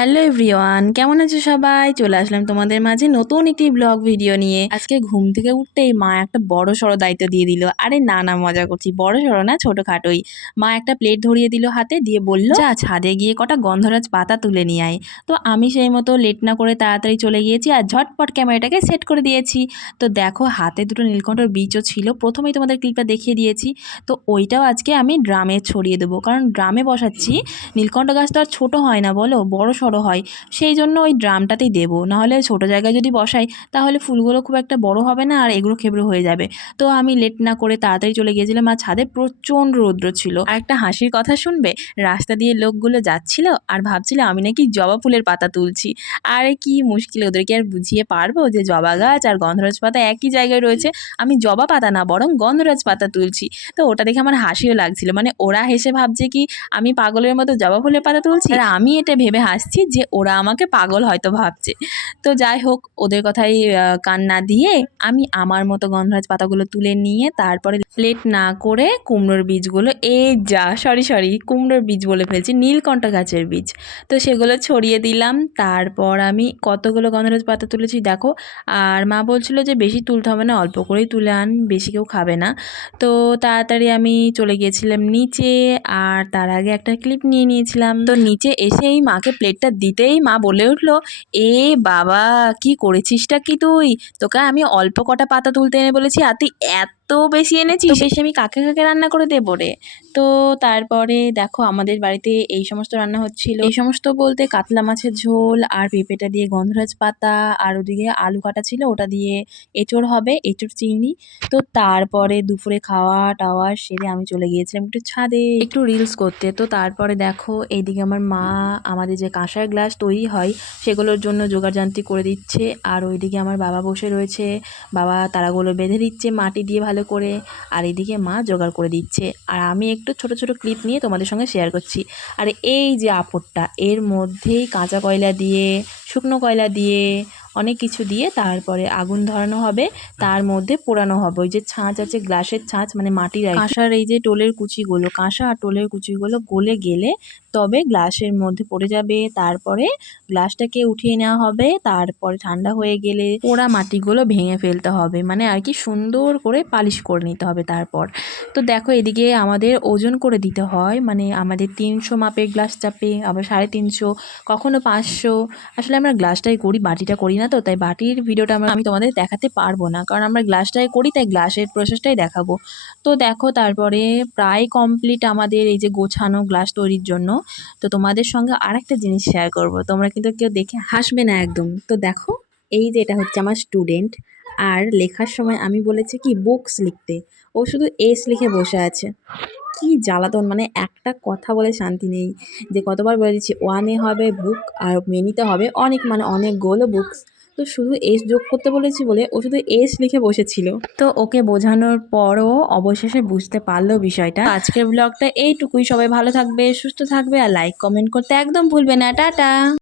Hello everyone, কেমন আছো সবাই? চলে আসলাম তোমাদের মাঝে নতুন একটি ব্লগ ভিডিও নিয়ে। আজকে ঘুম থেকে উঠতেই মা একটা বড় সড়ো দায়িত্ব দিয়ে দিল। আরে না না, মজা করছি, বড় সড়ো না, ছোটোখাটোই। মা একটা প্লেট ধরিয়ে দিল হাতে, দিয়ে বলল, যা ছাদে গিয়ে কটা গন্ধরাজ পাতা তুলে নিয়ে আয়। তো আমি সেই মতো লেট না করে তাড়াতাড়ি চলে গিয়েছি আর ঝটপট ক্যামেরাটাকে সেট করে দিয়েছি। তো দেখো, হাতে দুটো নীলকণ্ঠর বীজও ছিল, প্রথমেই তোমাদের ক্লিপটা দেখিয়ে দিয়েছি। তো ওইটাও আজকে আমি ড্রামে ছড়িয়ে দেবো, কারণ ড্রামে বসাচ্ছি। নীলকণ্ঠ গাছ তো আর ছোটো হয় না বলো, বড় সড়ো হয়। সেই জন্য ওই ড্রামটাতেই দেবো, নাহলে ছোটো জায়গায় যদি বসাই তাহলে ফুলগুলো খুব একটা বড় হবে না আর এগুলো খেবড়ো হয়ে যাবে। তো আমি লেট না করে তাড়াতাড়ি চলে গিয়েছিলাম আর ছাদে প্রচণ্ড রৌদ্র ছিল। আর একটা হাসির কথা শুনবে, রাস্তা দিয়ে লোকগুলো যাচ্ছিল আর ভাবছিল আমি নাকি জবা ফুলের পাতা তুলছি। আরে কি মুশকিল, ওদেরকে আর বুঝিয়ে পারবো যে জবা গাছ আর গন্ধরাজ পাতা একই জায়গায় রয়েছে? আমি জবা পাতা না, বরং গন্ধরাজ পাতা তুলছি। তো ওটা দেখে আমার হাসিও লাগছিল, মানে ওরা হেসে ভাবছে কি আমি পাগলের মতো জবা ফুলের পাতা তুলছি, আর আমি এটা ভেবে হাসছি যে ওরা আমাকে পাগল হয়তো ভাবছে। তো যাই হোক, ওদের কথাই কান না দিয়ে আমি আমার মতো গন্ধরাজ পাতাগুলো তুলে নিয়ে তারপরে লেট না করে কুমড়োর বীজগুলো, সরি কুমড়োর বীজ বলে ফেলছি, নীলকণ্ঠ গাছের বীজ, তো সেগুলো ছড়িয়ে দিলাম। তারপর আমি কতগুলো গন্ধরাজ পাতা তুলেছি দেখো। আর মা বলছিল যে বেশি তুলতে হবে না, অল্প করেই তুলে আন, বেশি কেউ খাবে না। তো তাড়াতাড়ি আমি চলে গিয়েছিলাম নিচে, আর তার আগে একটা ক্লিপ নিয়ে নিয়েছিলাম। তো নিচে এসেই মাকে প্লেটটা দিতেই মা বলে উঠলো, এ বাবা, কি করেছিসটা কি তুই? তোকে আমি অল্প কটা পাতা তুলতে এনে বলেছি আর তুই এত বেশি এনেছিস, বেশি আমি কাকে কাকে রান্না করে দেবো রে? তো তারপরে দেখো, আমাদের বাড়িতে এই সমস্ত রান্না হচ্ছিল। এই সমস্ত বলতে কাতলা মাছের ঝোল আর পেঁপেটা দিয়ে গন্ধরাজ পাতা, আর ওদিকে আলু কাটা ছিল, ওটা দিয়ে এঁচোড় হবে, এঁচোড় চিংড়ি। তো তারপরে দুপুরে খাওয়া টাওয়া সেরে আমি চলে গিয়েছিলাম একটু ছাদে একটু রিলস করতে। তো তারপরে দেখো, এইদিকে আমার মা আমাদের যে কাঁসার গ্লাস তৈরি হয় সেগুলোর জন্য জোগাড়যন্ত্রী করে দিচ্ছে, আর ওইদিকে আমার বাবা বসে রয়েছে, বাবা তারাগুলো বেঁধে দিচ্ছে মাটি দিয়ে ভালো করে, আর এইদিকে মা জোগাড় করে দিচ্ছে। আর আমি একটু ছোট ছোট ক্লিপ নিয়ে তোমাদের সঙ্গে শেয়ার করছি। আর এই যে আপড়টা, এর মধ্যেই কাঁচা কয়লা দিয়ে, শুকনো কয়লা দিয়ে, অনেক কিছু দিয়ে তারপরে আগুন ধরানো হবে, তার মধ্যে পোড়ানো হবে। ওই যে ছাঁচ আছে, গ্লাসের ছাঁচ, মানে মাটির কাঁসার এই যে টোলের কুচিগুলো, কাঁসা আর টোলের কুচিগুলো গলে গেলে তবে গ্লাসের মধ্যে পড়ে যাবে। তারপরে গ্লাসটাকে উঠিয়ে নেওয়া হবে, তারপরে ঠান্ডা হয়ে গেলে পোড়া মাটিগুলো ভেঙে ফেলতে হবে, মানে আর কি সুন্দর করে পালিশ করে নিতে হবে। তারপর তো দেখো, এদিকে আমাদের ওজন করে দিতে হয়, মানে আমাদের 300 মাপের গ্লাস চাপে, আবার 350, কখনো 500। আসলে আমরা গ্লাসটাই করি, বাটিটা করি না, তো তাই বাটির ভিডিওটা আমি তোমাদের দেখাতে পারবো না, কারণ আমরা গ্লাসটাই করি, তাই গ্লাসের প্রসেসটাই দেখাবো। তো দেখো, তারপরে প্রায় কমপ্লিট আমাদের এই যে গোছানো গ্লাস তৈরির জন্য। তো তোমাদের সঙ্গে আরেকটা জিনিস শেয়ার করব, তোমরা কিন্তু কেউ দেখে হাসবে না একদম। তো দেখো, এই যে এটা হচ্ছে আমার স্টুডেন্ট, আর লেখার সময় আমি বলেছি কি বুকস লিখতে, ও শুধু এস লিখে বসে আছে। কি জ্বালাতন, মানে একটা কথা বলে শান্তি নেই। যে কতবার বলে দিচ্ছি ওয়ানে হবে বুক আর মেনিতে হবে অনেক, মানে অনেকগুলো বুকস। তো শুধু এস যোগ করতে বলেছি বলে ও শুধু এস লিখে বসেছিল। তো ওকে বোঝানোর পরও অবশেষে বুঝতে পারলো বিষয়টা। আজকের ব্লগটা এইটুকুই, সবাই ভালো থাকবে, সুস্থ থাকবে, আর লাইক কমেন্ট করতে একদম ভুলবে না। টাটা।